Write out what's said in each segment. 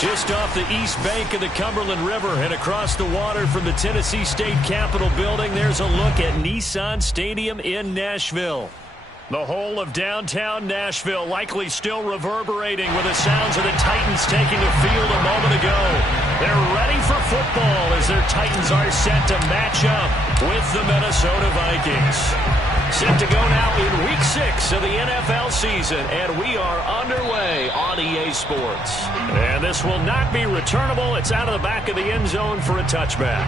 Just off the east bank of the Cumberland River and across the water from the Tennessee State Capitol building, there's a look at Nissan Stadium in Nashville. The whole of downtown Nashville likely still reverberating with the sounds of the Titans taking the field a moment ago. They're ready for football as their Titans are set to match up with the Minnesota Vikings. Set to go now in Week 6 of the NFL season, and we are underway on EA Sports. And this will not be returnable. It's out of the back of the end zone for a touchback.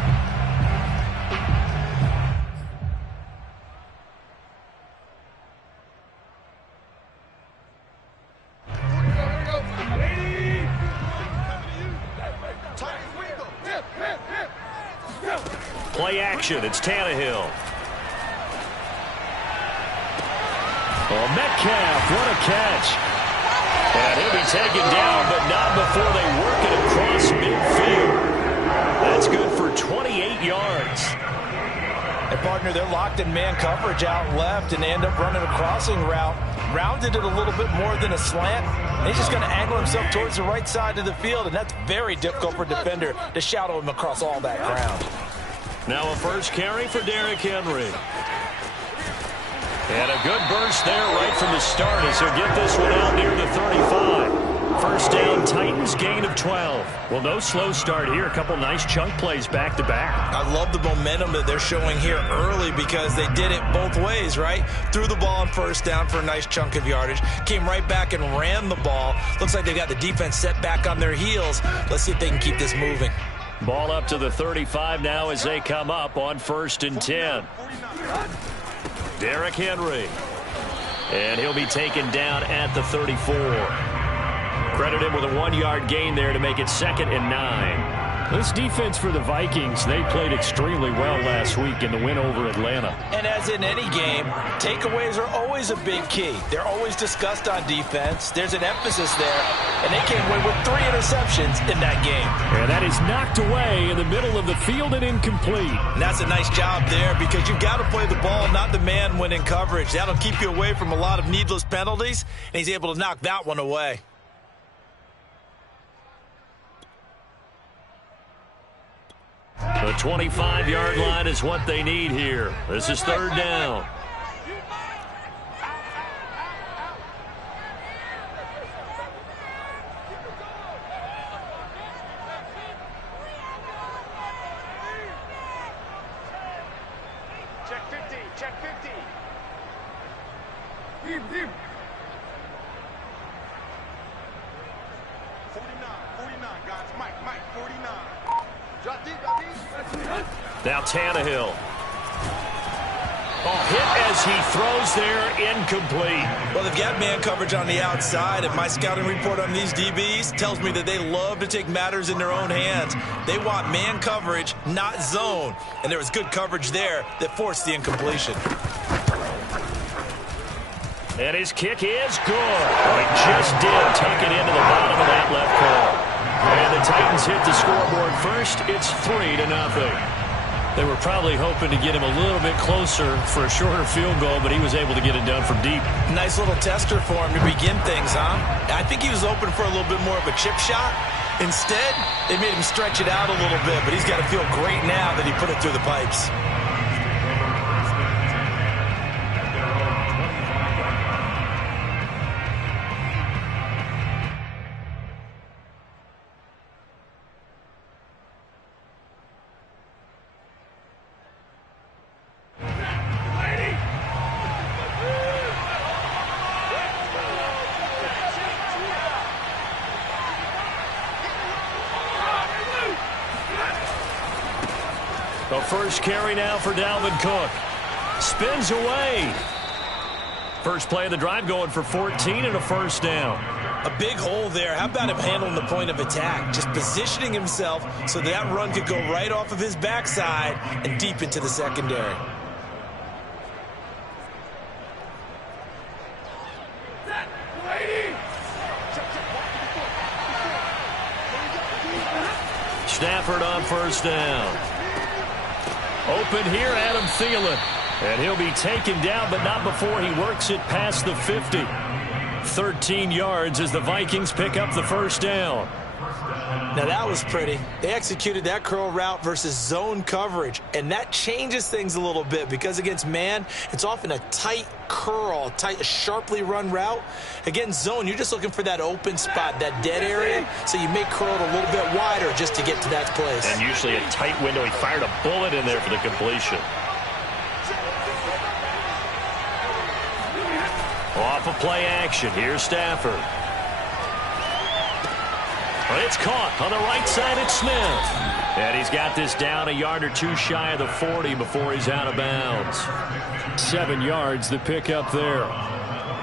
Play action. It's Tannehill. Oh, Metcalf, what a catch. And he'll be taken down, but not before they work it across midfield. That's good for 28 yards. And, partner, they're locked in man coverage out left, and they end up running a crossing route. Rounded it a little bit more than a slant. He's just going to angle himself towards the right side of the field, and that's very difficult for a defender to shadow him across all that ground. Now a first carry for Derrick Henry. And a good burst there right from the start as he'll get this one out near the 35. First down, Titans, gain of 12. Well, no slow start here. A couple nice chunk plays back-to-back. I love the momentum that they're showing here early because they did it both ways, right? Threw the ball on first down for a nice chunk of yardage. Came right back and ran the ball. Looks like they got the defense set back on their heels. Let's see if they can keep this moving. Ball up to the 35 now as they come up on 1st and 10. Derrick Henry. And he'll be taken down at the 34. Credit him with a 1-yard gain there to make it 2nd and 9. This defense for the Vikings, they played extremely well last week in the win over Atlanta. And as in any game, takeaways are always a big key. They're always discussed on defense. There's an emphasis there, and they came away with 3 interceptions in that game. And that is knocked away in the middle of the field and incomplete. And that's a nice job there because you've got to play the ball, not the man when in coverage. That'll keep you away from a lot of needless penalties, and he's able to knock that one away. The 25-yard line is what they need here. This is 3rd down. Check 50, check 50. 49, guys. Mike, 49. Drop deep, drop deep. Now Tannehill. Oh, hit as he throws there, incomplete. Well, they've got man coverage on the outside, and my scouting report on these DBs tells me that they love to take matters in their own hands. They want man coverage, not zone. And there was good coverage there that forced the incompletion. And his kick is good. Oh, he just did tuck it into the bottom of that left corner. And the Titans hit the scoreboard first. It's 3-0. They were probably hoping to get him a little bit closer for a shorter field goal, but he was able to get it done from deep. Nice little tester for him to begin things, huh? I think he was open for a little bit more of a chip shot. Instead, they made him stretch it out a little bit, but he's got to feel great now that he put it through the pipes. The first carry now for Dalvin Cook. Spins away. First play of the drive going for 14 and a first down. A big hole there. How about him handling the point of attack? Just positioning himself so that run could go right off of his backside and deep into the secondary. Stafford on first down. Open here, Adam Thielen. And he'll be taken down, but not before he works it past the 50. 13 yards as the Vikings pick up the first down. Now that was pretty. They executed that curl route versus zone coverage, and that changes things a little bit because against man, it's often a tight curl, a sharply run route. Against zone, you're just looking for that open spot, that dead area, so you may curl it a little bit wider just to get to that place. And usually a tight window. He fired a bullet in there for the completion. Off of play action, here's Stafford. It's caught on the right side. It's Smith. And he's got this down a yard or two shy of the 40 before he's out of bounds. 7 yards the pick up there.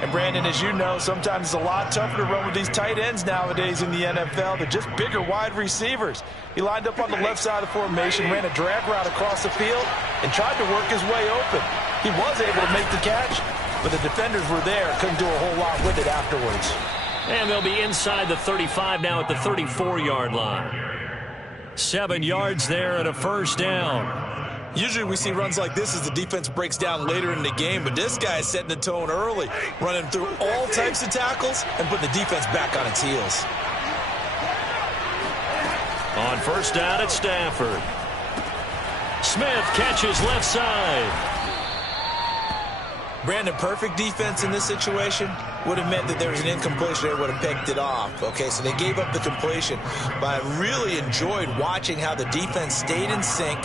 And Brandon, as you know, sometimes it's a lot tougher to run with these tight ends nowadays in the NFL. They're just bigger wide receivers. He lined up on the left side of the formation, ran a drag route across the field, and tried to work his way open. He was able to make the catch, but the defenders were there. Couldn't do a whole lot with it afterwards. And they'll be inside the 35 now at the 34-yard line. 7 yards there and a first down. Usually we see runs like this as the defense breaks down later in the game, but this guy is setting the tone early, running through all types of tackles and putting the defense back on its heels. On first down at Stafford. Smith catches left side. Brandon, perfect defense in this situation would have meant that there was an incompletion. They would have picked it off. Okay, so they gave up the completion. But I really enjoyed watching how the defense stayed in sync,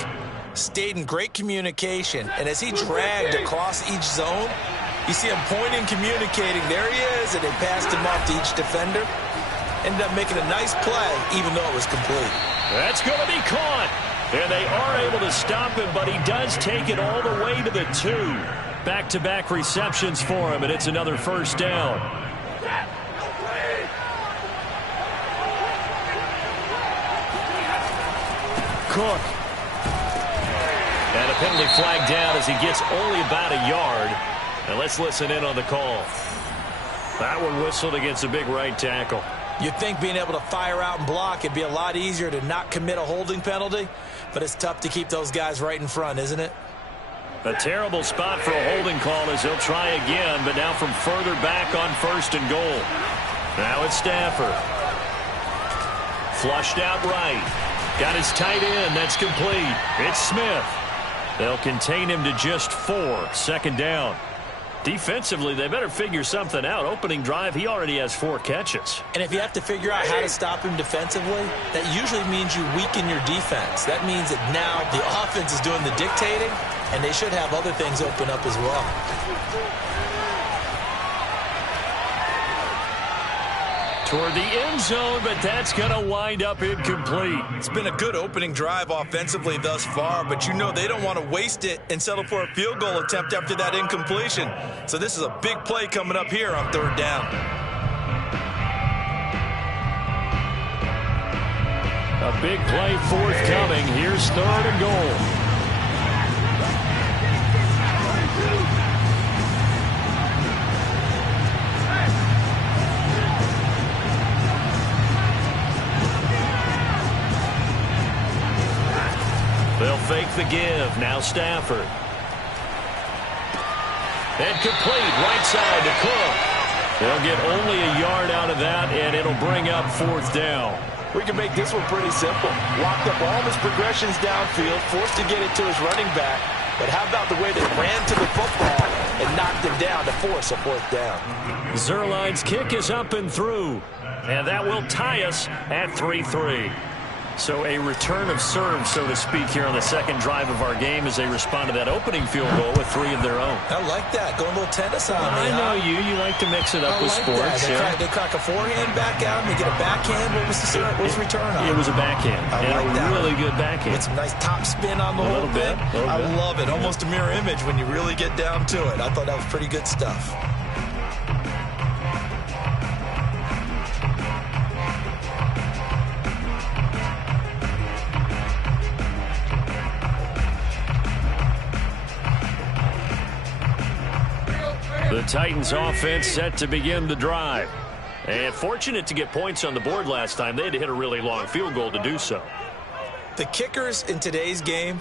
stayed in great communication. And as he dragged across each zone, you see him pointing, communicating. There he is, and they passed him off to each defender. Ended up making a nice play, even though it was complete. That's going to be caught. And they are able to stop him, but he does take it all the way to the 2. Back-to-back receptions for him, and it's another first down. Cook. And a penalty flag down as he gets only about a yard. And let's listen in on the call. That one whistled against a big right tackle. You'd think being able to fire out and block it'd be a lot easier to not commit a holding penalty, but it's tough to keep those guys right in front, isn't it? A terrible spot for a holding call as he'll try again, but now from further back on first and goal. Now it's Stafford. Flushed out right. Got his tight end. That's complete. It's Smith. They'll contain him to just 4. Second down. Defensively, they better figure something out. Opening drive, he already has 4 catches. And if you have to figure out how to stop him defensively, that usually means you weaken your defense. That means that now the offense is doing the dictating, and they should have other things open up as well. Toward the end zone, but that's going to wind up incomplete. It's been a good opening drive offensively thus far, but you know they don't want to waste it and settle for a field goal attempt after that incompletion. So this is a big play coming up here on third down. A big play forthcoming. Here's third and goal. They'll fake the give. Now Stafford. And complete. Right side to Cook. They'll get only a yard out of that, and it'll bring up fourth down. We can make this one pretty simple. Locked up all of his progressions downfield, forced to get it to his running back. But how about the way they ran to the football and knocked him down to force a fourth down? Zerline's kick is up and through. And that will tie us at 3-3. So a return of serve, so to speak, here on the second drive of our game as they respond to that opening field goal with 3 of their own. I like that. Going a little tennis on me. I know you. You like to mix it up with sports. They crack a forehand back out, and they get a backhand. What was the return on? It was a backhand. A really good backhand. With some nice top spin on the whole thing. I love it. Almost a mirror image when you really get down to it. I thought that was pretty good stuff. The Titans offense set to begin the drive. And fortunate to get points on the board last time. They had to hit a really long field goal to do so. The kickers in today's game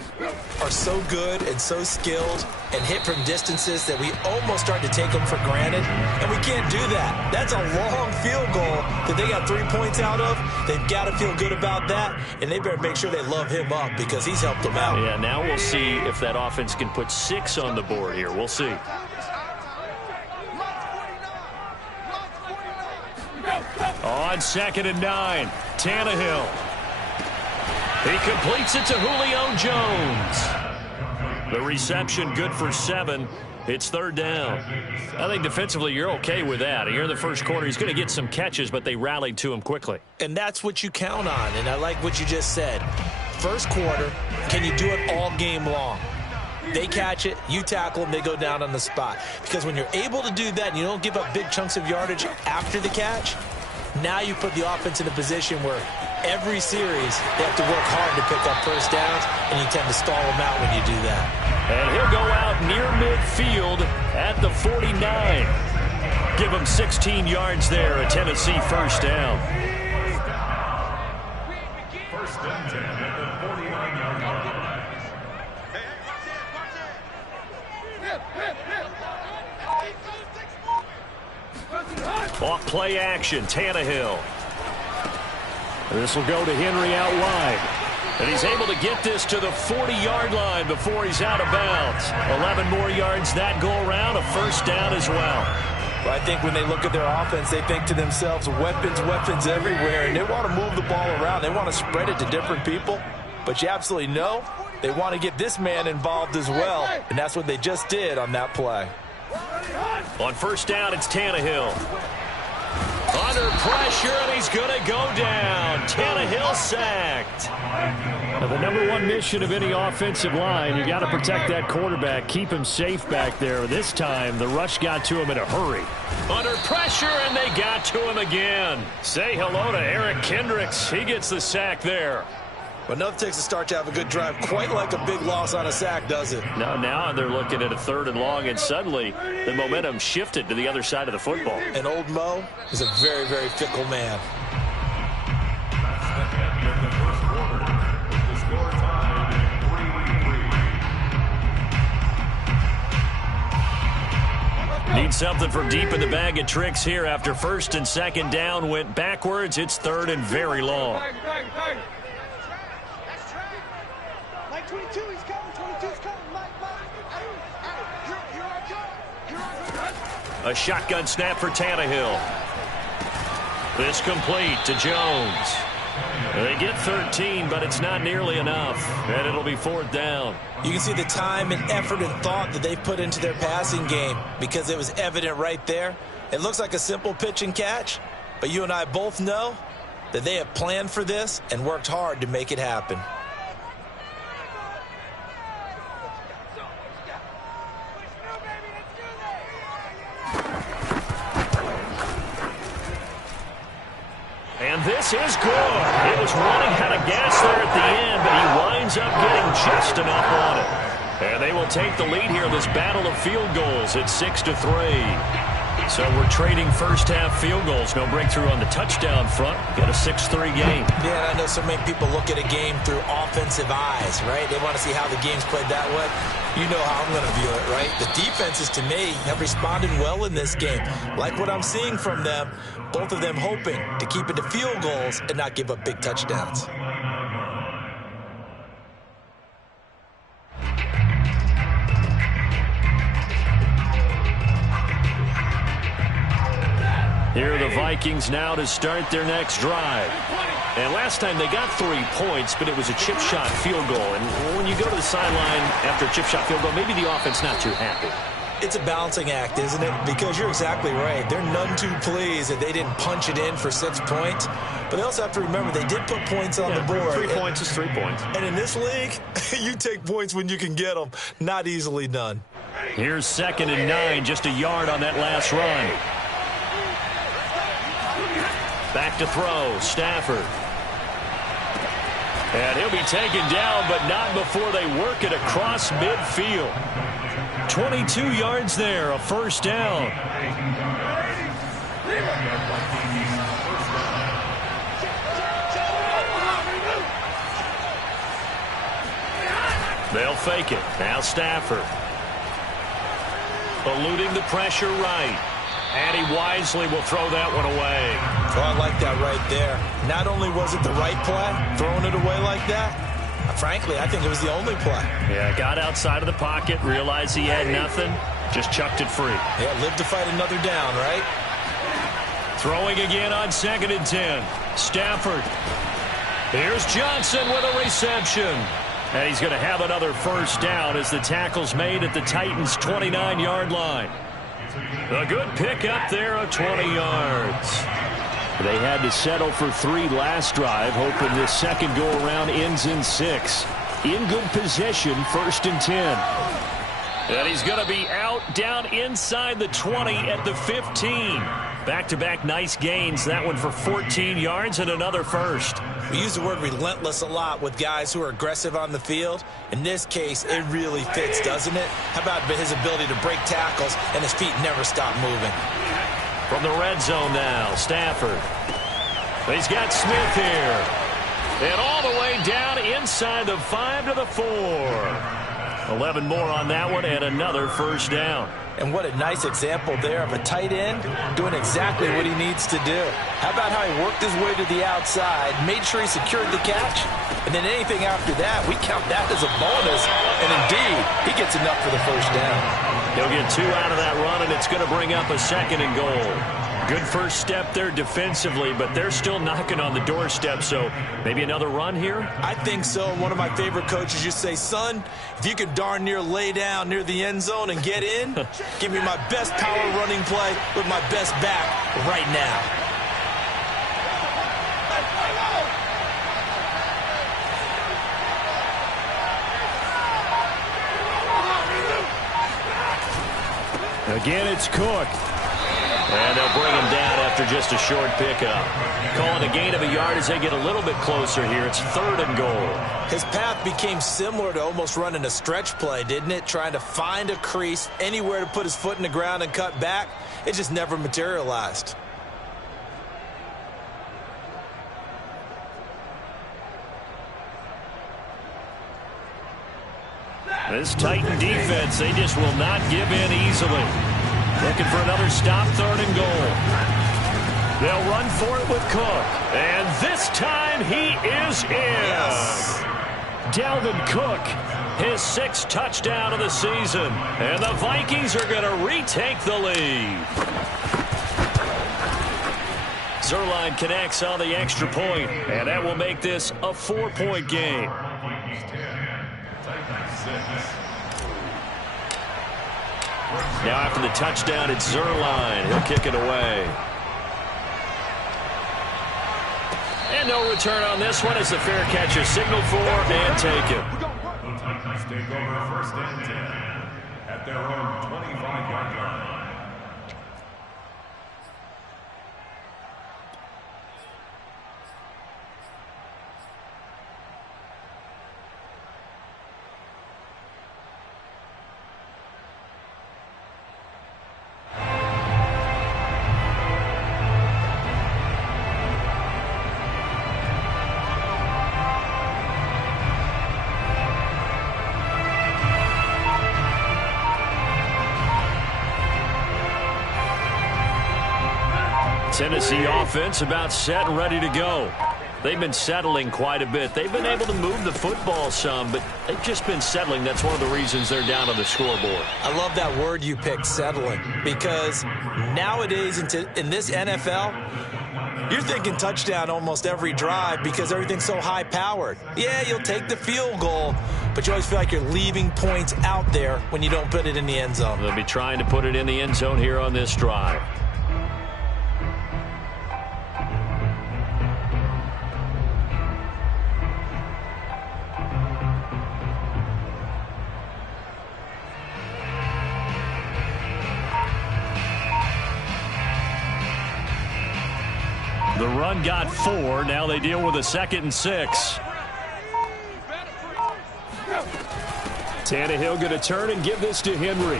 are so good and so skilled and hit from distances that we almost start to take them for granted, and we can't do that. That's a long field goal that they got 3 points out of. They've got to feel good about that, and they better make sure they love him up because he's helped them out. Yeah, now we'll see if that offense can put 6 on the board here. We'll see. On 2nd and 9, Tannehill. He completes it to Julio Jones. The reception good for 7. It's 3rd down. I think defensively you're okay with that. Here in the first quarter, he's going to get some catches, but they rallied to him quickly. And that's what you count on, and I like what you just said. First quarter, can you do it all game long? They catch it, you tackle them, they go down on the spot. Because when you're able to do that and you don't give up big chunks of yardage after the catch, now you put the offense in a position where every series they have to work hard to pick up first downs, and you tend to stall them out when you do that. And he'll go out near midfield at the 49. Give him 16 yards there, a Tennessee first down. First and 10 at the 49-yard line. Off play action, Tannehill. This will go to Henry out wide. And he's able to get this to the 40-yard line before he's out of bounds. 11 more yards that go around, a first down as well. Well, I think when they look at their offense, they think to themselves, weapons everywhere, and they want to move the ball around. They want to spread it to different people. But you absolutely know they want to get this man involved as well, and that's what they just did on that play. On first down, it's Tannehill. Under pressure, and he's going to go down. Tannehill sacked. Now, the number one mission of any offensive line, you got to protect that quarterback, keep him safe back there. This time, the rush got to him in a hurry. Under pressure, and they got to him again. Say hello to Eric Kendricks. He gets the sack there. But enough takes to start to have a good drive, quite like a big loss on a sack, does it? Now they're looking at a 3rd and long, and suddenly the momentum shifted to the other side of the football. And old Mo is a very, very fickle man. Need something from deep in the bag of tricks here after 1st and 2nd down went backwards. It's 3rd and very long. A shotgun snap for Tannehill. This complete to Jones. They get 13, but it's not nearly enough, and it'll be 4th down. You can see the time and effort and thought that they've put into their passing game because it was evident right there. It looks like a simple pitch and catch, but you and I both know that they have planned for this and worked hard to make it happen. And this is good. It was running out of gas there at the end, but he winds up getting just enough on it. And they will take the lead here in this battle of field goals at 6-3. So we're trading first-half field goals. No breakthrough on the touchdown front. Got a 6-3 game. Yeah, and I know so many people look at a game through offensive eyes, right? They want to see how the game's played that way. You know how I'm going to view it, right? The defenses, to me, have responded well in this game. Like what I'm seeing from them, both of them hoping to keep it to field goals and not give up big touchdowns. Here are the Vikings now to start their next drive. And last time they got 3 points, but it was a chip shot field goal. And when you go to the sideline after a chip shot field goal, maybe the offense not too happy. It's a balancing act, isn't it? Because you're exactly right. They're none too pleased that they didn't punch it in for 6 points. But they also have to remember they did put points on the board. 3 points is 3 points. And in this league, you take points when you can get them. Not easily done. Here's 2nd and 9, just a yard on that last run. Back to throw, Stafford. And he'll be taken down, but not before they work it across midfield. 22 yards there, a first down. They'll fake it. Now Stafford. Eluding the pressure right. And he wisely will throw that one away. Oh, I like that right there. Not only was it the right play, throwing it away like that, frankly, I think it was the only play. Yeah, got outside of the pocket, realized he had nothing, just chucked it free. Yeah, live to fight another down, right? Throwing again on 2nd and 10. Stafford. Here's Johnson with a reception. And he's going to have another first down as the tackle's made at the Titans' 29-yard line. A good pickup there of 20 yards. They had to settle for 3 last drive, hoping this second go-around ends in 6. In good position, 1st and 10. And he's going to be out down inside the 20 at the 15. Back-to-back nice gains. That one for 14 yards and another first. We use the word relentless a lot with guys who are aggressive on the field. In this case, it really fits, doesn't it? How about his ability to break tackles and his feet never stop moving? From the red zone now, Stafford. He's got Smith here. And all the way down inside the 5 to the 4. 11 more on that one and another first down. And what a nice example there of a tight end doing exactly what he needs to do. How about how he worked his way to the outside, made sure he secured the catch, and then anything after that, we count that as a bonus. And indeed, he gets enough for the first down. He'll get 2 out of that run, and it's going to bring up a 2nd and goal. Good first step there defensively, but they're still knocking on the doorstep, so maybe another run here? I think so. One of my favorite coaches used to say, son, if you can darn near lay down near the end zone and get in, give me my best power running play with my best back right now. Again, it's Cook. And they'll bring him down after just a short pickup. Calling a gain of a yard as they get a little bit closer here. It's 3rd and goal. His path became similar to almost running a stretch play, didn't it? Trying to find a crease, anywhere to put his foot in the ground and cut back. It just never materialized. This Titan defense, they just will not give in easily. Looking for another stop, 3rd and goal. They'll run for it with Cook. And this time he is in. Yes. Dalvin Cook, his 6th touchdown of the season. And the Vikings are going to retake the lead. Zerline connects on the extra point, and that will make this a 4-point game. Now after the touchdown, it's Zerline. He'll kick it away. And no return on this one as the fair catch is signaled for and taken. Titans take over 1st and 10 at their own 25-yard line. Tennessee offense about set and ready to go. They've been settling quite a bit. They've been able to move the football some, but they've just been settling. That's one of the reasons they're down on the scoreboard. I love that word you picked, settling, because nowadays in this NFL, you're thinking touchdown almost every drive because everything's so high-powered. Yeah, you'll take the field goal, but you always feel like you're leaving points out there when you don't put it in the end zone. They'll be trying to put it in the end zone here on this drive. The run got 4. Now they deal with a 2nd and 6. Tannehill going to turn and give this to Henry.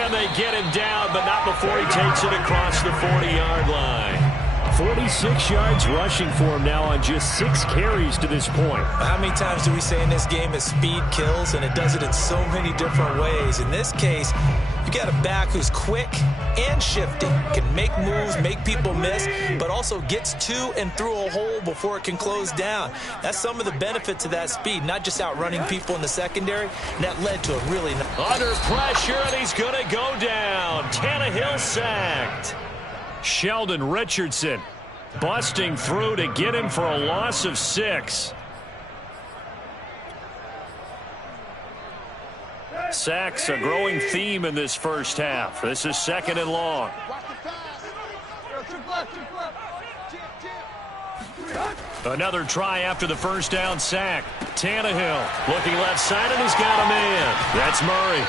And they get him down, but not before he takes it across the 40-yard line. 46 yards rushing for him now on just 6 carries to this point. How many times do we say in this game that speed kills, and it does it in so many different ways? In this case, you got a back who's quick and shifty, can make moves, make people miss, but also gets to and through a hole before it can close down. That's some of the benefits of that speed, not just outrunning people in the secondary, and that led to a really... Under pressure, and he's going to go down. Tannehill sacked. Sheldon Richardson busting through to get him for a loss of 6. Sacks a growing theme in this first half. This is 2nd and long. Another try after the first down sack. Tannehill looking left side, and he's got a man. That's Murray.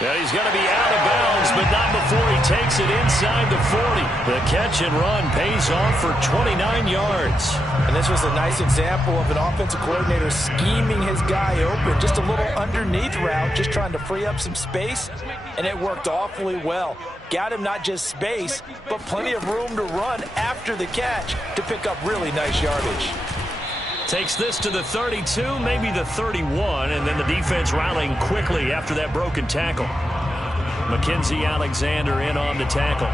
And he's going to be out of bounds, but not before he takes it inside the 40. The catch and run pays off for 29 yards. And this was a nice example of an offensive coordinator scheming his guy open. Just a little underneath route, just trying to free up some space, and it worked awfully well. Got him not just space, but plenty of room to run after the catch to pick up really nice yardage. Takes this to the 32, maybe the 31, and then the defense rallying quickly after that broken tackle. Mackenzie Alexander in on the tackle.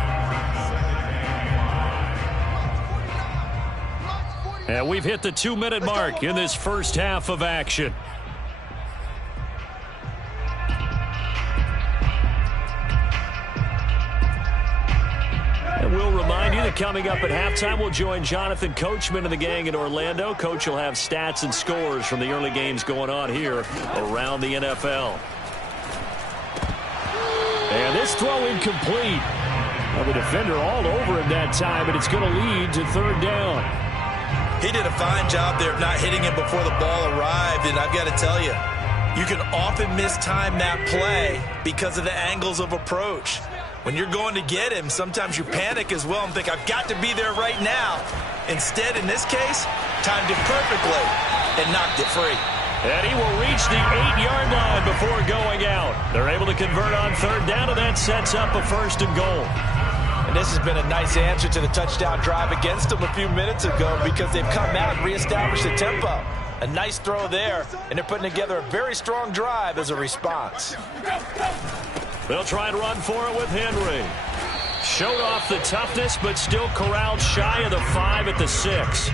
And we've hit the 2-minute mark in this first half of action. We'll remind you that coming up at halftime, we'll join Jonathan Coachman and the gang in Orlando. Coach will have stats and scores from the early games going on here around the NFL. And this throw incomplete. Well, the defender all over him that time, but it's going to lead to 3rd down. He did a fine job there of not hitting him before the ball arrived, and I've got to tell you, you can often mistime that play because of the angles of approach. When you're going to get him, sometimes you panic as well and think, I've got to be there right now. Instead, in this case, timed it perfectly and knocked it free. And he will reach the 8-yard line before going out. They're able to convert on 3rd down, and that sets up a 1st and goal. And this has been a nice answer to the touchdown drive against them a few minutes ago because they've come out and reestablished the tempo. A nice throw there, and they're putting together a very strong drive as a response. They'll try and run for it with Henry. Showed off the toughness, but still corralled shy of the 5 at the 6.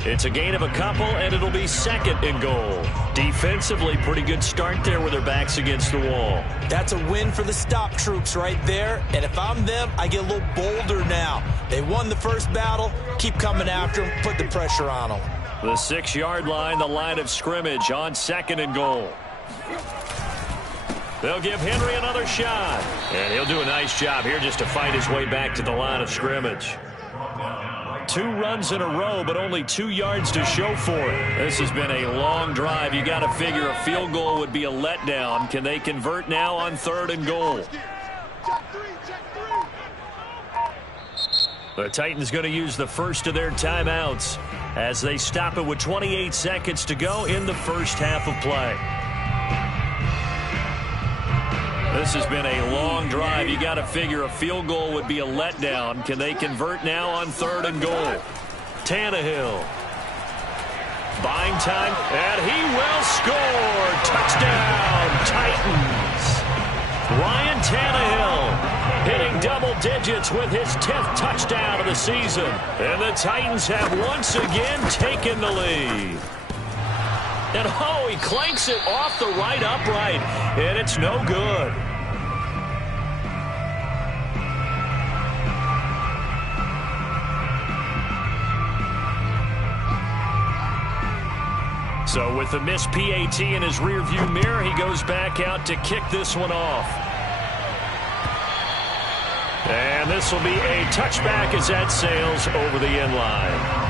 It's a gain of a couple, and it'll be 2nd and goal. Defensively, pretty good start there with their backs against the wall. That's a win for the stop troops right there, and if I'm them, I get a little bolder now. They won the first battle, keep coming after them, put the pressure on them. The 6-yard line, the line of scrimmage on 2nd and goal. They'll give Henry another shot. And he'll do a nice job here just to fight his way back to the line of scrimmage. 2 runs in a row, but only 2 yards to show for it. This has been a long drive. You got to figure a field goal would be a letdown. Can they convert now on 3rd and goal? The Titans going to use the first of their timeouts as they stop it with 28 seconds to go in the first half of play. This has been a long drive. You got to figure a field goal would be a letdown. Can they convert now on 3rd and goal? Tannehill. Buying time, and he will score. Touchdown, Titans. Ryan Tannehill hitting double digits with his 10th touchdown of the season. And the Titans have once again taken the lead. And oh, he clanks it off the right upright, and it's no good. So with the missed PAT in his rearview mirror, he goes back out to kick this one off. And this will be a touchback as that sails over the end line.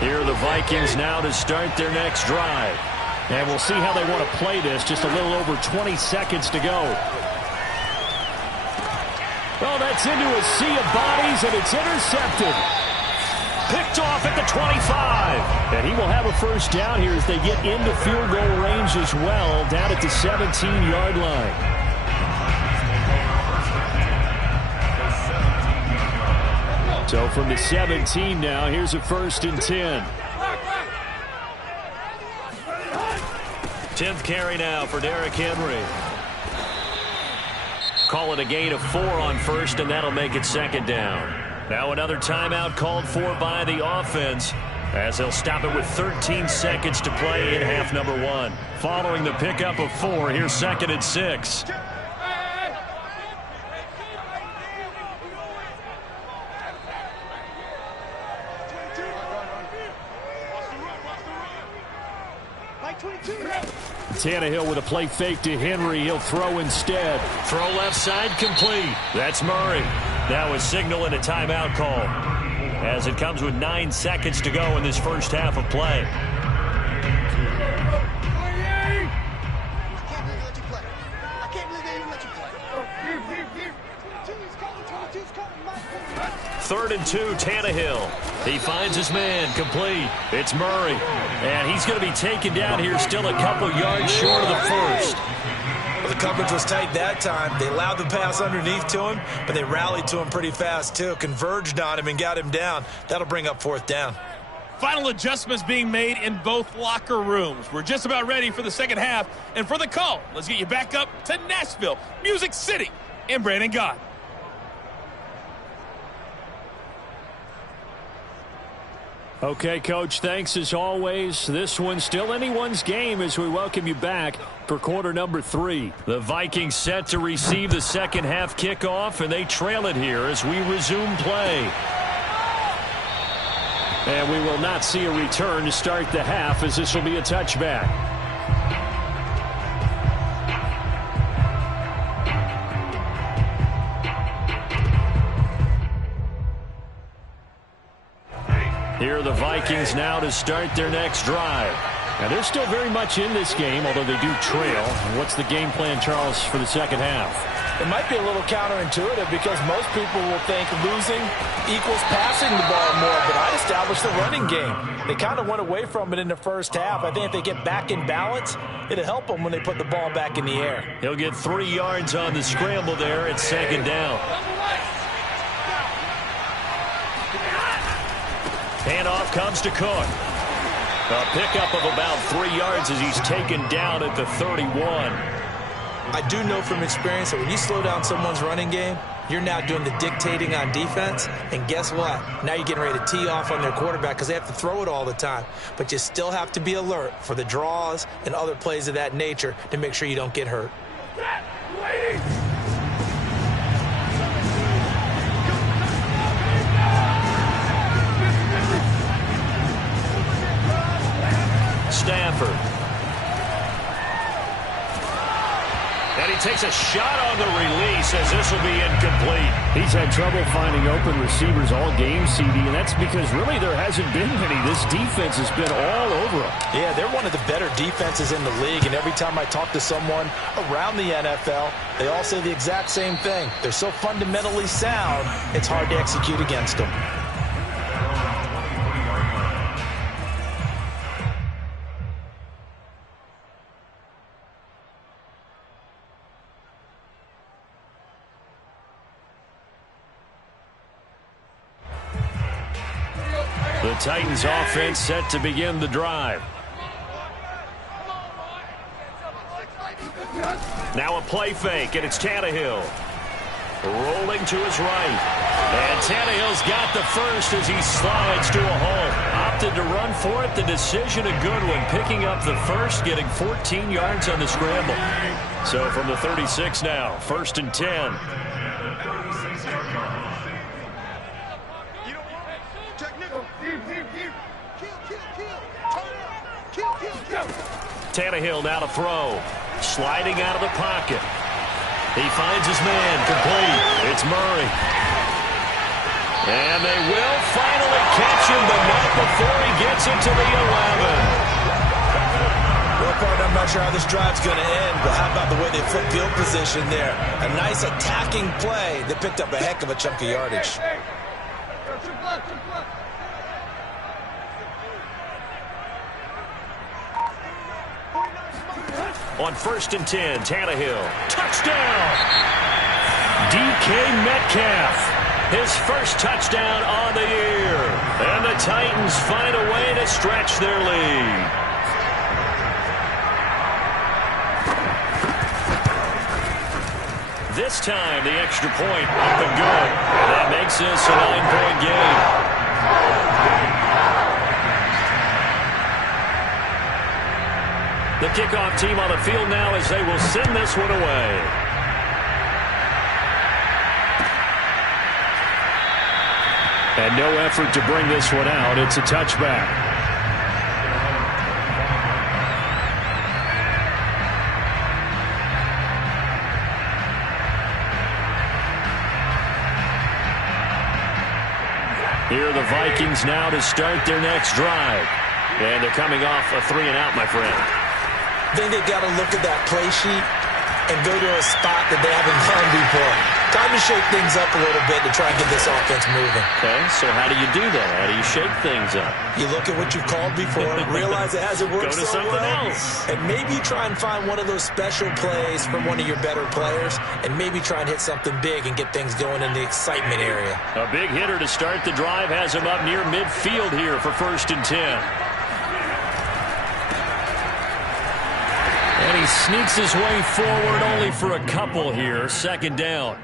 Here are the Vikings now to start their next drive. And we'll see how they want to play this. Just a little over 20 seconds to go. Oh, that's into a sea of bodies, and it's intercepted. picked off at the 25. And he will have a first down here as they get into field goal range as well, down at the 17-yard line. So from the 17 now, here's a 1st and 10. 10th carry now for Derrick Henry. Call it a gain of 4 on 1st, and that'll make it 2nd down. Now another timeout called for by the offense, as they'll stop it with 13 seconds to play in half number 1. Following the pickup of 4, here's 2nd and 6. Tannehill with a play fake to Henry. He'll throw instead. Throw left side complete. That's Murray. Now a signal and a timeout call, as it comes with 9 seconds to go in this first half of play. Third and 2, Tannehill. He finds his man, complete. It's Murray, and he's going to be taken down here, still a couple yards short of the first. Well, the coverage was tight that time. They allowed the pass underneath to him, but they rallied to him pretty fast, too. Converged on him and got him down. That'll bring up 4th down. Final adjustments being made in both locker rooms. We're just about ready for the second half. And for the call, let's get you back up to Nashville, Music City, and Brandon Gott. Okay, Coach, thanks as always. This one's still anyone's game as we welcome you back for quarter number 3. The Vikings set to receive the second half kickoff, and they trail it here as we resume play. And we will not see a return to start the half, as this will be a touchback. Here are the Vikings now to start their next drive. Now, they're still very much in this game, although they do trail. What's the game plan, Charles, for the second half? It might be a little counterintuitive because most people will think losing equals passing the ball more, but I established the running game. They kind of went away from it in the first half. I think if they get back in balance, it'll help them when they put the ball back in the air. He'll get 3 yards on the scramble there at 2nd down. Handoff comes to Cook. A pickup of about 3 yards as he's taken down at the 31. I do know from experience that when you slow down someone's running game, you're now doing the dictating on defense. And guess what? Now you're getting ready to tee off on their quarterback because they have to throw it all the time. But you still have to be alert for the draws and other plays of that nature to make sure you don't get hurt. Stafford. And he takes a shot on the release as this will be incomplete. He's had trouble finding open receivers all game, CD, and that's because really there hasn't been many. This defense has been all over them. Yeah, they're one of the better defenses in the league, and every time I talk to someone around the NFL, they all say the exact same thing. They're so fundamentally sound, it's hard to execute against them. The Titans offense set to begin the drive. Now a play fake, and it's Tannehill. Rolling to his right. And Tannehill's got the first as he slides to a hole. Opted to run for it. The decision a good one. Picking up the first, getting 14 yards on the scramble. So from the 36 now, 1st and 10. Tannehill now to throw. Sliding out of the pocket. He finds his man, complete. It's Murray. And they will finally catch him, but not before he gets into the 11. Well, partner, I'm not sure how this drive's going to end, but how about the way they flip field position there? A nice attacking play that picked up a heck of a chunk of yardage. On 1st and 10, Tannehill. Touchdown! DK Metcalf. His first touchdown on the year. And the Titans find a way to stretch their lead. This time, the extra point up and good. And that makes this a 9-point game. The kickoff team on the field now as they will send this one away. And no effort to bring this one out. It's a touchback. Here are the Vikings now to start their next drive. And they're coming off a 3-and-out, my friend. I think they've got to look at that play sheet and go to a spot that they haven't done before. Time to shake things up a little bit to try and get this offense moving. Okay, so how do you do that? How do you shake things up? You look at what you've called before, realize it hasn't worked Go to so something well, else. and maybe try and find one of those special plays from one of your better players, and maybe try and hit something big and get things going in the excitement area. A big hitter to start the drive has him up near midfield here for 1st and 10. And he sneaks his way forward only for a couple here. 2nd down.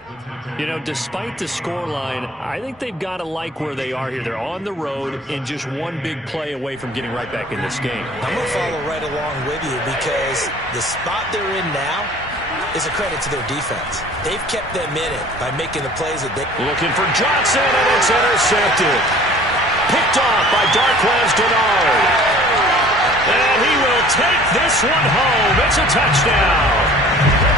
You know, despite the scoreline, I think they've got to like where they are here. They're on the road and just one big play away from getting right back in this game. I'm going to follow right along with you because the spot they're in now is a credit to their defense. They've kept them in it by making the plays that they... Looking for Johnson, and it's intercepted. Picked off by Darquez Dennard. And he will take this one home. It's a touchdown.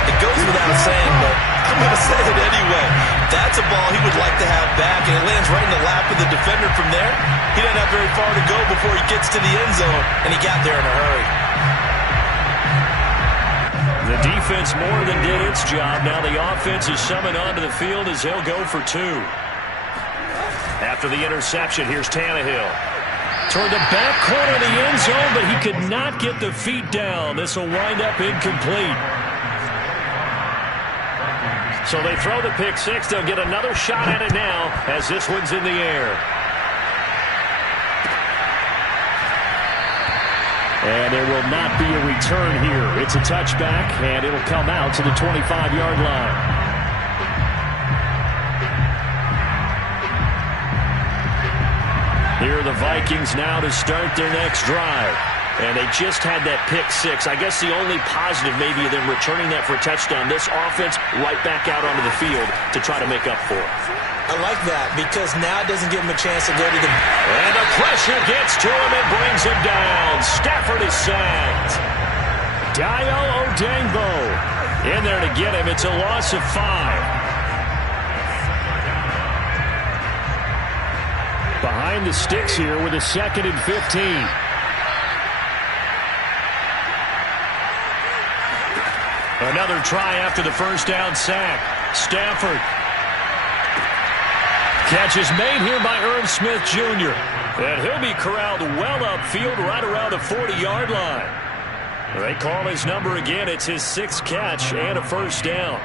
It goes without saying, but I'm going to say it anyway. That's a ball he would like to have back, and it lands right in the lap of the defender from there. He doesn't have very far to go before he gets to the end zone, and he got there in a hurry. The defense more than did its job. Now the offense is summoned onto the field as he'll go for 2. After the interception, here's Tannehill. Toward the back corner of the end zone, but he could not get the feet down. This will wind up incomplete. So they throw the pick 6. They'll get another shot at it now as this one's in the air. And there will not be a return here. It's a touchback, and it'll come out to the 25-yard line. Here are the Vikings now to start their next drive. And they just had that pick 6. I guess the only positive maybe of them returning that for a touchdown. This offense right back out onto the field to try to make up for it. I like that because now it doesn't give him a chance to go to the... And the pressure gets to him and brings him down. Stafford is sacked. Dio Odengbo in there to get him. It's a loss of 5. Behind the sticks here with a 2nd and 15. Another try after the first down sack. Stafford. Catch is made here by Irv Smith Jr. And he'll be corralled well upfield right around the 40-yard line. They call his number again. It's his 6th catch and a first down.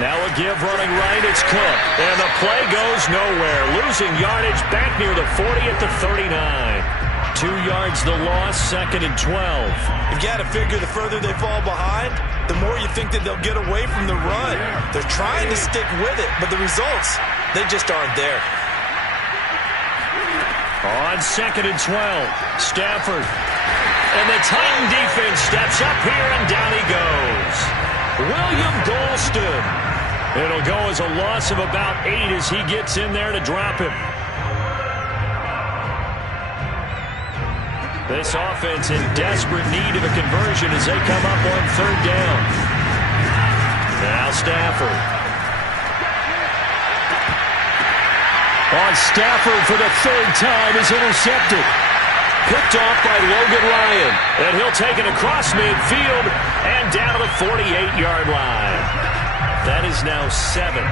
Now a give running right, it's Cook. And the play goes nowhere. Losing yardage back near the 40 at the 39. 2 yards the loss, 2nd and 12. You've got to figure the further they fall behind, the more you think that they'll get away from the run. They're trying to stick with it, but the results, they just aren't there. On 2nd and 12, Stafford. And the Titan defense steps up here, and down he goes. William Golston. It'll go as a loss of about 8 as he gets in there to drop him. This offense in desperate need of a conversion as they come up on 3rd down. Now Stafford. On Stafford for the 3rd time is intercepted. Picked off by Logan Ryan. And he'll take it across midfield and down to the 48-yard line. That is now 7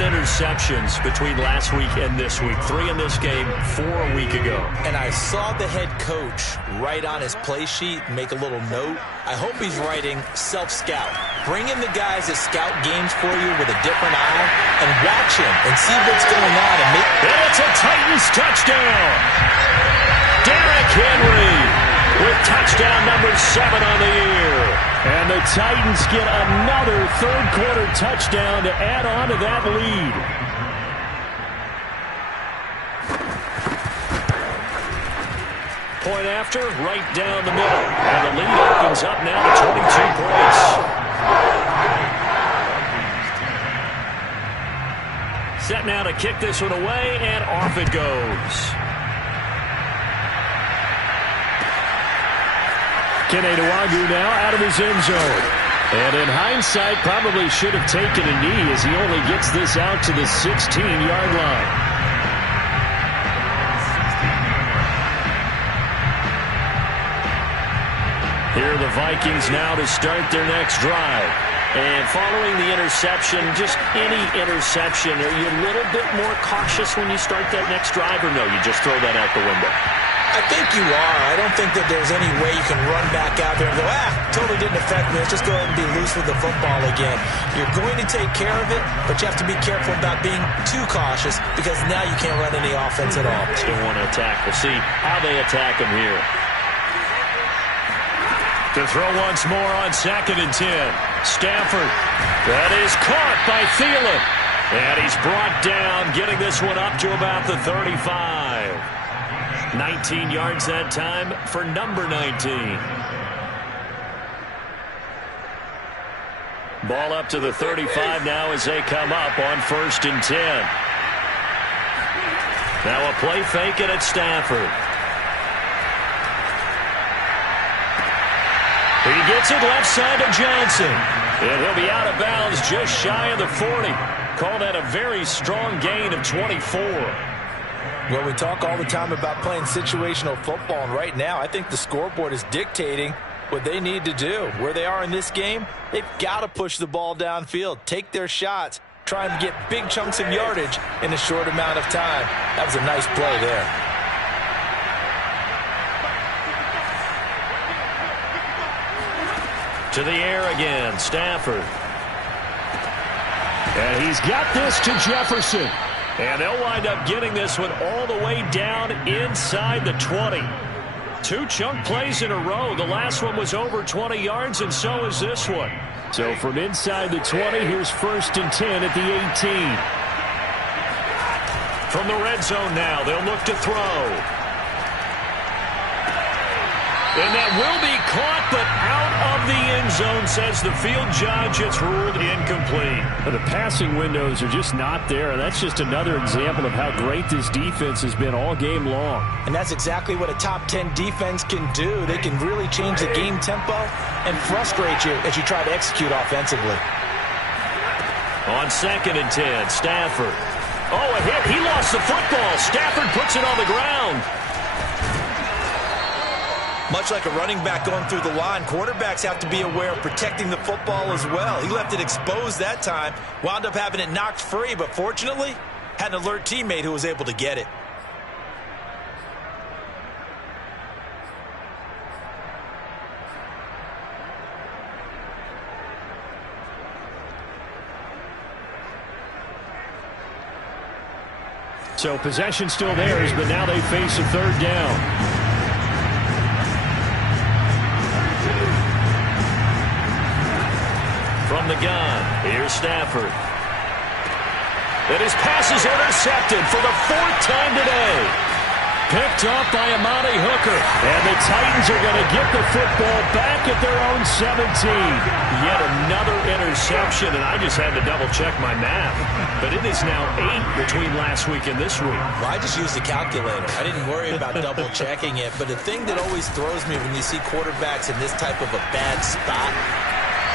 interceptions between last week and this week. 3 in this game, 4 a week ago. And I saw the head coach write on his play sheet, make a little note. I hope he's writing self-scout. Bring in the guys that scout games for you with a different eye and watch him and see what's going on. And it's a Titans touchdown. Derrick Henry with touchdown number 7 on the year. And the Titans get another third-quarter touchdown to add on to that lead. Point after, right down the middle. And the lead opens up now to 22 points. Set now to kick this one away, and off it goes. Keneduagu now out of his end zone. And in hindsight, probably should have taken a knee as he only gets this out to the 16-yard line. Here are the Vikings now to start their next drive. And following the interception, just any interception, are you a little bit more cautious when you start that next drive, or no, you just throw that out the window? I think you are. I don't think that there's any way you can run back out there and go, totally didn't affect me. Let's just go ahead and be loose with the football again. You're going to take care of it, but you have to be careful about being too cautious because now you can't run any offense at all. Still want to attack. We'll see how they attack him here. To throw once more on 2nd and 10. Stafford. That is caught by Thielen. And he's brought down, getting this one up to about the 35. 19 yards that time for number 19. Ball up to the 35 now as they come up on 1st and 10. Now a play fake and it's Stafford. He gets it left side to Johnson. And he'll be out of bounds just shy of the 40. Call that a very strong gain of 24. Well, we talk all the time about playing situational football, and right now I think the scoreboard is dictating what they need to do. Where they are in this game, they've got to push the ball downfield, take their shots, try and get big chunks of yardage in a short amount of time. That was a nice play there. To the air again, Stafford. And he's got this to Jefferson. And they'll wind up getting this one all the way down inside the 20. 2 chunk plays in a row. The last one was over 20 yards, and so is this one. So from inside the 20, here's 1st and 10 at the 18. From the red zone now, they'll look to throw. And that will be caught, but out of the end zone, says the field judge. It's ruled incomplete. The passing windows are just not there, and that's just another example of how great this defense has been all game long. And that's exactly what a top 10 defense can do. They can really change the game tempo and frustrate you as you try to execute offensively. On 2nd and 10, Stafford. Oh, a hit. He lost the football. Stafford puts it on the ground. Much like a running back going through the line, quarterbacks have to be aware of protecting the football as well. He left it exposed that time, wound up having it knocked free, but fortunately, had an alert teammate who was able to get it. So possession still theirs, but now they face a 3rd down. From the gun, here's Stafford. And his pass is intercepted for the 4th time today. Picked up by Amani Hooker. And the Titans are going to get the football back at their own 17. Yet another interception, and I just had to double-check my math. But it is now 8 between last week and this week. Well, I just used the calculator. I didn't worry about double-checking it. But the thing that always throws me when you see quarterbacks in this type of a bad spot,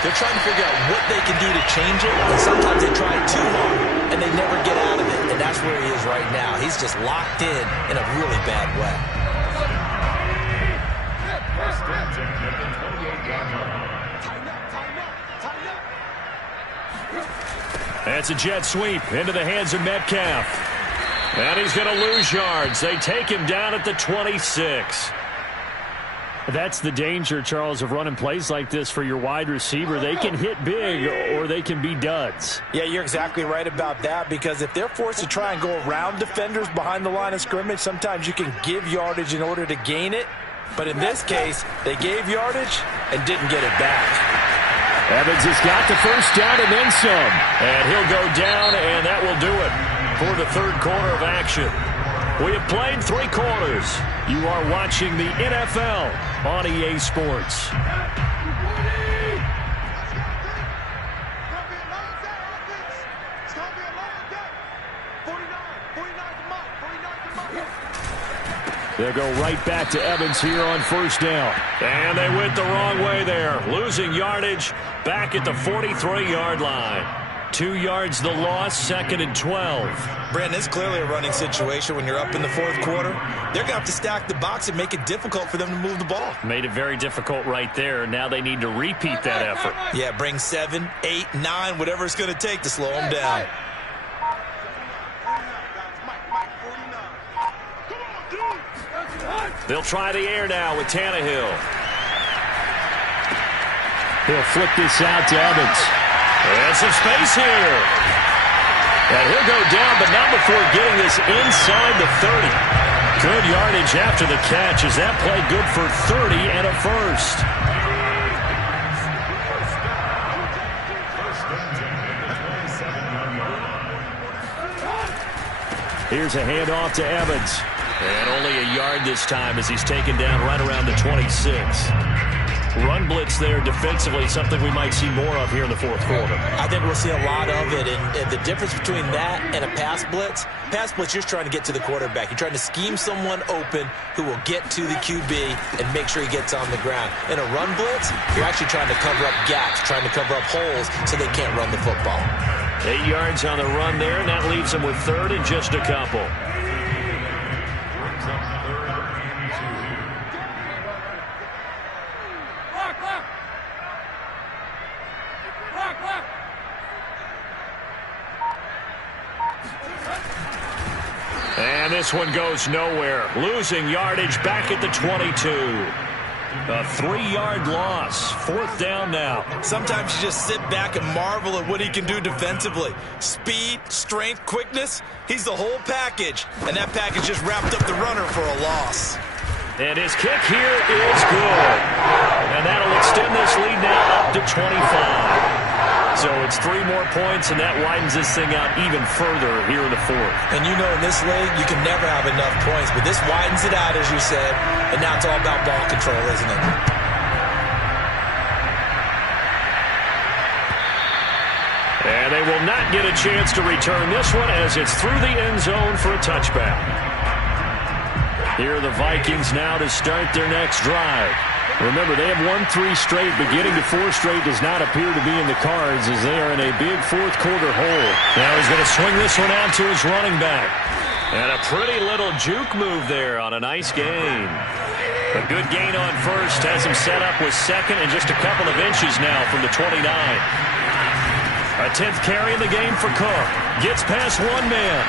they're trying to figure out what they can do to change it, and sometimes they try too hard, and they never get out of it, and that's where he is right now. He's just locked in a really bad way. That's a jet sweep into the hands of Metcalf. And he's going to lose yards. They take him down at the 26. That's the danger, Charles, of running plays like this for your wide receiver. They can hit big or they can be duds. Yeah, you're exactly right about that, because if they're forced to try and go around defenders behind the line of scrimmage, sometimes you can give yardage in order to gain it. But in this case, they gave yardage and didn't get it back. Evans has got the first down and then some. And he'll go down, and that will do it for the third quarter of action. We have played 3 quarters. You are watching the NFL on EA Sports. They'll go right back to Evans here on first down. And they went the wrong way there. Losing yardage back at the 43-yard line. 2 yards the loss, 2nd and 12. Brandon, it's clearly a running situation when you're up in the fourth quarter. They're going to have to stack the box and make it difficult for them to move the ball. Made it very difficult right there. Now they need to repeat that effort. Yeah, bring 7, 8, 9, whatever it's going to take to slow them down. They'll try the air now with Tannehill. He'll flip this out to Evans. And some space here. And he'll go down, but not before getting this inside the 30. Good yardage after the catch. Is that play good for 30 and a first? Here's a handoff to Evans. And only a yard this time as he's taken down right around the 26. Run blitz there defensively, something we might see more of here in the fourth quarter. I think we'll see a lot of it, and the difference between that and a pass blitz, you're just trying to get to the quarterback. You're trying to scheme someone open who will get to the QB and make sure he gets on the ground. In a run blitz, you're actually trying to cover up gaps, trying to cover up holes so they can't run the football. 8 yards on the run there, and that leaves them with 3rd and just a couple. And this one goes nowhere. Losing yardage back at the 22. A 3-yard loss. 4th down now. Sometimes you just sit back and marvel at what he can do defensively. Speed, strength, quickness. He's the whole package. And that package just wrapped up the runner for a loss. And his kick here is good. And that'll extend this lead now up to 25. So it's 3 more points, and that widens this thing out even further here in the 4th. And you know in this league, you can never have enough points, but this widens it out, as you said, and now it's all about ball control, isn't it? And they will not get a chance to return this one as it's through the end zone for a touchback. Here are the Vikings now to start their next drive. Remember, they have won 3 straight, but getting to 4 straight does not appear to be in the cards as they are in a big fourth quarter hole. Now he's going to swing this one out to his running back. And a pretty little juke move there on a nice gain. A good gain on first has him set up with 2nd and just a couple of inches now from the 29. A 10th carry in the game for Cook. Gets past one man.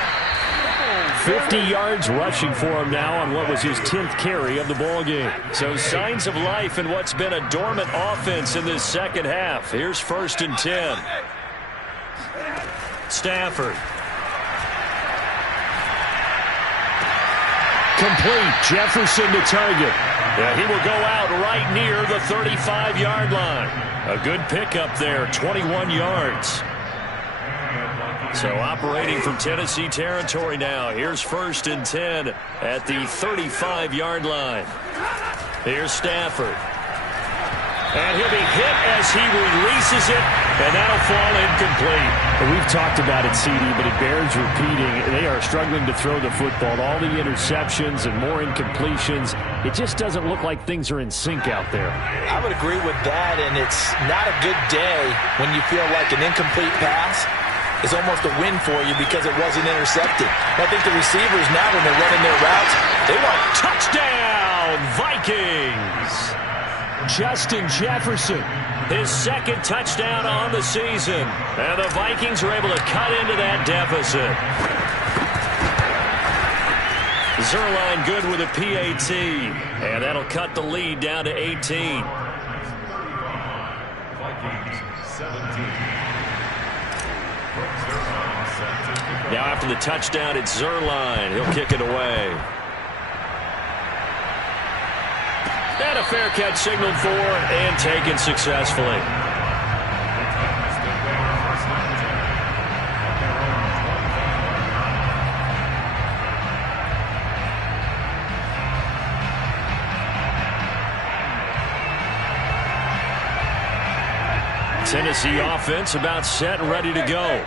50 yards rushing for him now on what was his 10th carry of the ballgame. So signs of life in what's been a dormant offense in this second half. Here's 1st and 10. Stafford. Complete. Jefferson to target. Yeah, he will go out right near the 35-yard line. A good pickup there, 21 yards. So operating from Tennessee territory now. Here's 1st and 10 at the 35-yard line. Here's Stafford. And he'll be hit as he releases it, and that'll fall incomplete. We've talked about it, CD, but it bears repeating. They are struggling to throw the football. All the interceptions and more incompletions. It just doesn't look like things are in sync out there. I would agree with that, and it's not a good day when you feel like an incomplete pass is almost a win for you because it wasn't intercepted. I think the receivers now, when they're running their routes, they want touchdown Vikings. Justin Jefferson His second touchdown on the season. And the Vikings are able to cut into that deficit. Zerline good with a PAT. And that'll cut the lead down to 18. Vikings 17. Now after the touchdown, it's Zerline. He'll kick it away. And a fair catch signaled for and taken successfully. Tennessee offense about set and ready to go.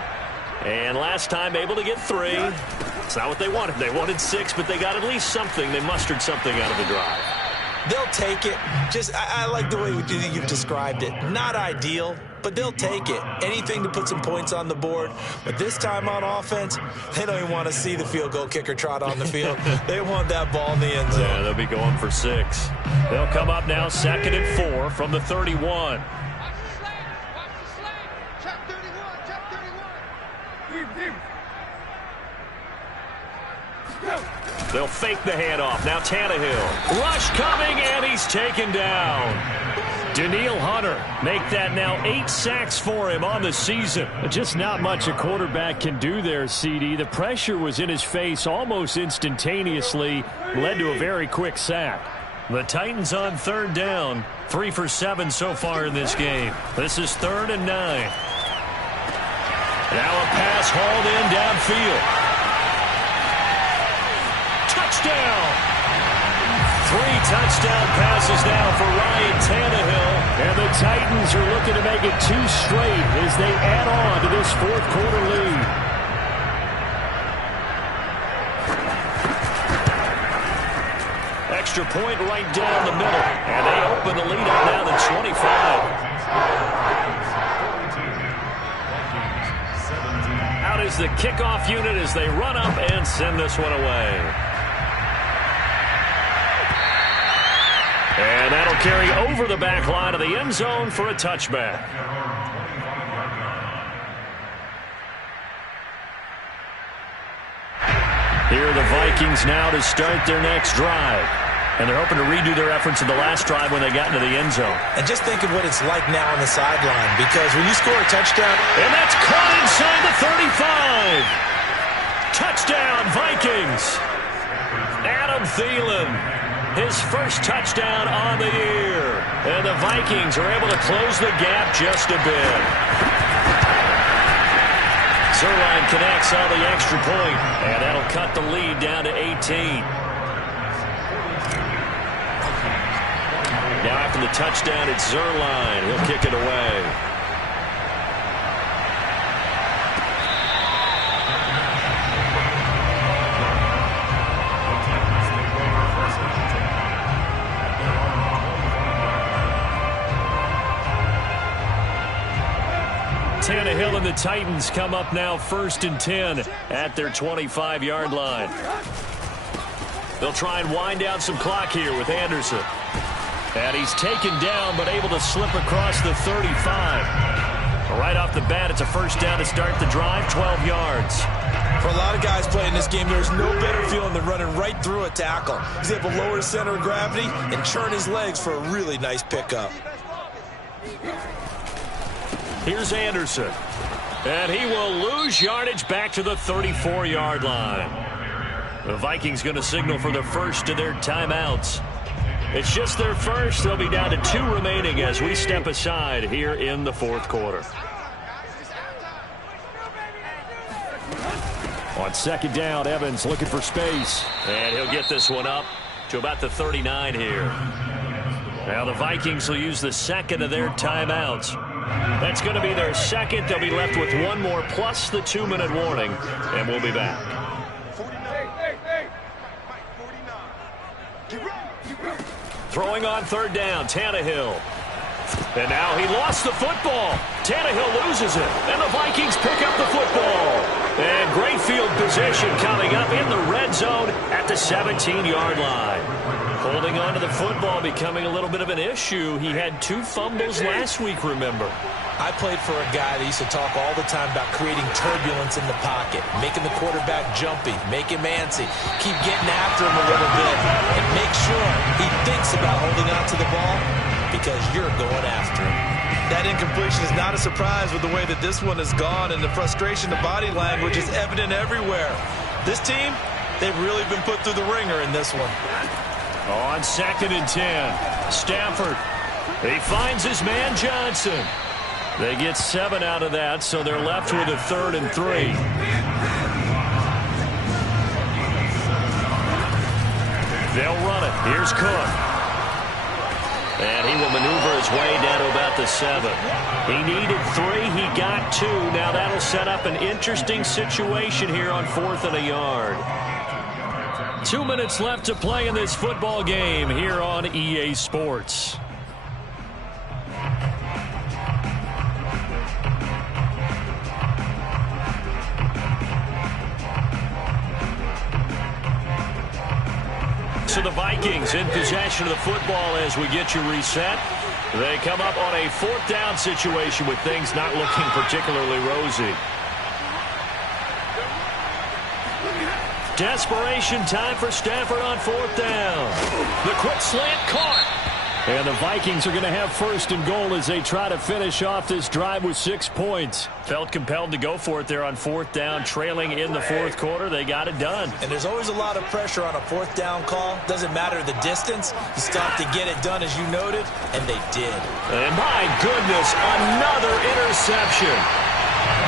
And last time able to get 3. It's not what they wanted. They wanted 6, but they got at least something. They mustered something out of the drive. They'll take it. I like the way you've described it. Not ideal, but they'll take it. Anything to put some points on the board. But this time on offense, they don't even want to see the field goal kicker trot on the field. They want that ball in the end zone. Yeah, they'll be going for 6. They'll come up now 2nd and 4 from the 31. They'll fake the handoff. Now Tannehill. Rush coming, and he's taken down. Daniil Hunter make that now 8 sacks for him on the season. Just not much a quarterback can do there, CD. The pressure was in his face almost instantaneously. Led to a very quick sack. The Titans on 3rd down. 3 for 7 so far in this game. This is 3rd and 9. Now a pass hauled in downfield. Touchdown! 3 touchdown passes now for Ryan Tannehill. And the Titans are looking to make it 2 straight as they add on to this 4th quarter lead. Extra point right down the middle. And they open the lead up now to 25. Out is the kickoff unit as they run up and send this one away. And that'll carry over the back line of the end zone for a touchback. Here are the Vikings now to start their next drive. And they're hoping to redo their efforts in the last drive when they got into the end zone. And just think of what it's like now on the sideline, because when you score a touchdown... And that's caught inside the 35. Touchdown, Vikings. Adam Thielen, his first touchdown on the year. And the Vikings are able to close the gap just a bit. Zerline connects on the extra point, and that'll cut the lead down to 18. Now after the touchdown, it's Zerline. He'll kick it away. Tannehill and the Titans come up now 1st and 10 at their 25-yard line. They'll try and wind down some clock here with Anderson. And he's taken down, but able to slip across the 35. Right off the bat, it's a first down to start the drive, 12 yards. For a lot of guys playing this game, there's no better feeling than running right through a tackle. He's able to lower his center of gravity and churn his legs for a really nice pickup. Here's Anderson. And he will lose yardage back to the 34-yard line. The Vikings going to signal for the first of their timeouts. It's just their first. They'll be down to 2 remaining as we step aside here in the 4th quarter. On 2nd down, Evans looking for space. And he'll get this one up to about the 39 here. Now the Vikings will use the 2nd of their timeouts. That's going to be their 2nd. They'll be left with 1 more plus the 2-minute warning. And we'll be back. Throwing on 3rd down, Tannehill. And now he lost the football. Tannehill loses it, and the Vikings pick up the football. And great field position coming up in the red zone at the 17-yard line. Holding on to the football becoming a little bit of an issue. He had 2 fumbles last week, remember. I played for a guy that used to talk all the time about creating turbulence in the pocket, making the quarterback jumpy, make him antsy, keep getting after him a little bit, and make sure he thinks about holding on to the ball because you're going after him. That incompletion is not a surprise with the way that this one has gone, and the frustration, the body language is evident everywhere. This team, they've really been put through the ringer in this one. On 2nd and 10, Stafford. He finds his man Johnson. They get 7 out of that, so they're left with a 3rd and 3. They'll run it. Here's Cook. And he will maneuver his way down to about the 7. He needed 3. He got 2. Now that'll set up an interesting situation here on 4th and a yard. 2 minutes left to play in this football game here on EA Sports. So the Vikings in possession of the football as we get you reset. They come up on a 4th down situation with things not looking particularly rosy. Desperation time for Stafford on 4th down. The quick slant caught. And the Vikings are going to have 1st and goal as they try to finish off this drive with 6 points. Felt compelled to go for it there on 4th down, trailing in the 4th quarter. They got it done. And there's always a lot of pressure on a 4th down call. Doesn't matter the distance. You stop to get it done, as you noted, and they did. And my goodness, another interception.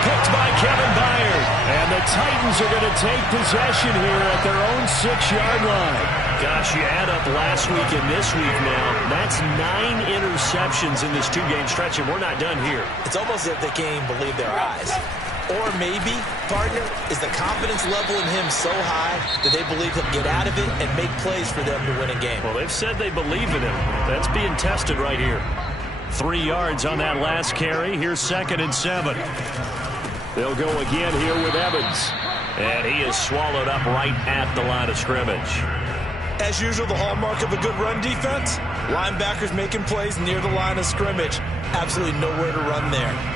Picked by Kevin Byard. And the Titans are going to take possession here at their own 6-yard line. Gosh, you add up last week and this week now. That's 9 interceptions in this 2-game stretch, and we're not done here. It's almost as if they can't even believe their eyes. Or maybe, partner, is the confidence level in him so high that they believe he'll get out of it and make plays for them to win a game. Well, they've said they believe in him. That's being tested right here. 3 yards on that last carry. Here's 2nd and 7. They'll go again here with Evans. And he is swallowed up right at the line of scrimmage. As usual, the hallmark of a good run defense, linebackers making plays near the line of scrimmage. Absolutely nowhere to run there.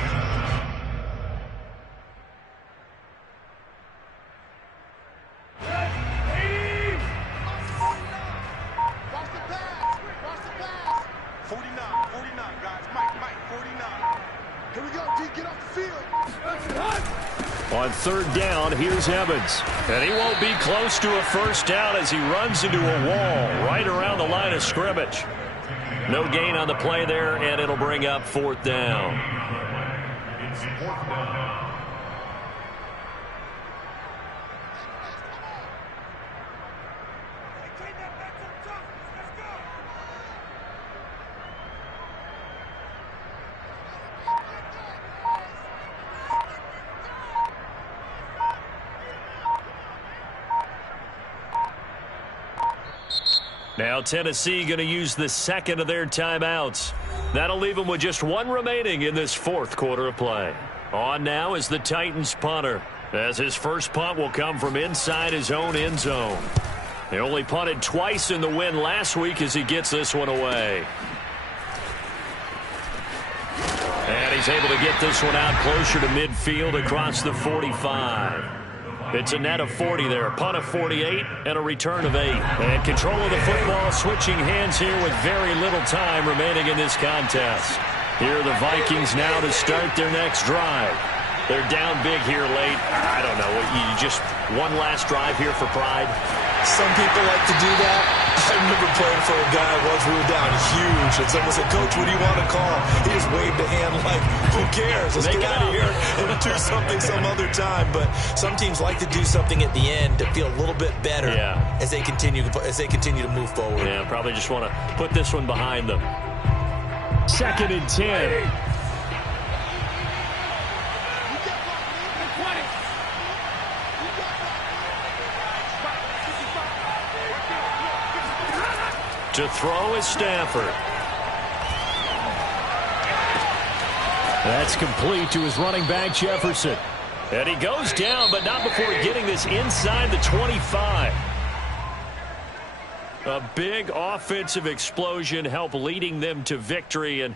On 3rd down, here's Evans. And he won't be close to a 1st down as he runs into a wall right around the line of scrimmage. No gain on the play there, and it'll bring up 4th down. It's 4th down. Now Tennessee going to use the 2nd of their timeouts. That'll leave them with just 1 remaining in this 4th quarter of play. On now is the Titans punter, as his first punt will come from inside his own end zone. He only punted twice in the win last week as he gets this one away. And he's able to get this one out closer to midfield across the 45. It's a net of 40 there, punt of 48, and a return of 8. And control of the football, switching hands here with very little time remaining in this contest. Here are the Vikings now to start their next drive. They're down big here late. I don't know, you just one last drive here for pride? Some people like to do that. I remember playing for a guy once we were down huge, and someone said, "Coach, what do you want to call?" He just waved a hand like, who cares? Let's get out of here and do something some other time. But some teams like to do something at the end to feel a little bit better as they continue to move forward. Yeah, probably just want to put this one behind them. 2nd and 10. To throw is Stafford. That's complete to his running back, Jefferson. And he goes down, but not before getting this inside the 25. A big offensive explosion helped leading them to victory. And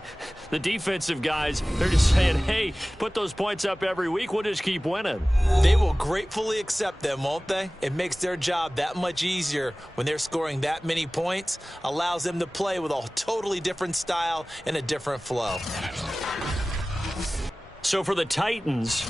the defensive guys, they're just saying, hey, put those points up every week. We'll just keep winning. They will gratefully accept them, won't they? It makes their job that much easier when they're scoring that many points. Allows them to play with a totally different style and a different flow. So for the Titans,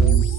you